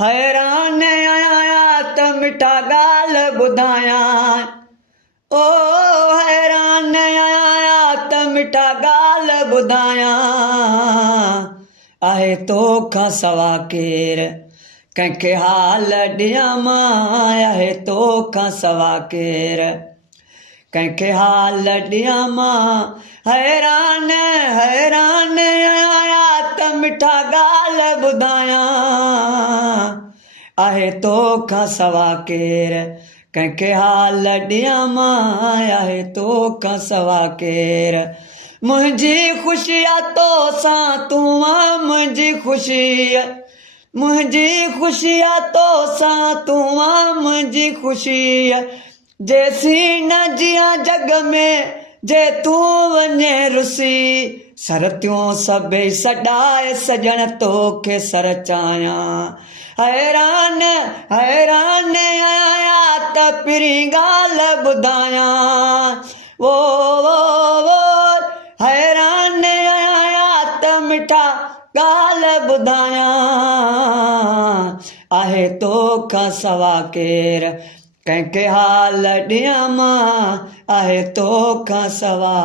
हैरान आया त मिठा ॻाल्हि ॿुधायां। ओ हैरान आया त मिठा ॻाल्हि ॿुधायां। आहे तोखां सवा केरु कंहिंखे हाल ॾियां मां। आहे तोखां सवा केरु कंहिंखे हाल ॾियां मां। हैरान हैरान आया त मिठा ॻाल्हि ॿुधायां। आहे तोखां सवा केरु कंहिंखे हाल ॾियां मां। आहे तोखां सवा केरु मुंहिंजी ख़ुशी आहे तोसां तूं आ मुंहिंजी ख़ुशी। मुंहिंजी ख़ुशी आहे तोसां तूं आ मुंहिंजी ख़ुशी। जेसीं न जियां जग में जे तूं वञे रुसी। सरतियूं सभई सॾाए सॼण तोखे सर चायां। हैरान हैरान आया त पहिरीं ॻाल्हि ॿुधायां। वो हैरान आया त मिठा ॻाल्हि ॿुधायां। आहे तोखां सवा केरु कंहिंखे हाल ॾियां मां। आहे तोखां सवा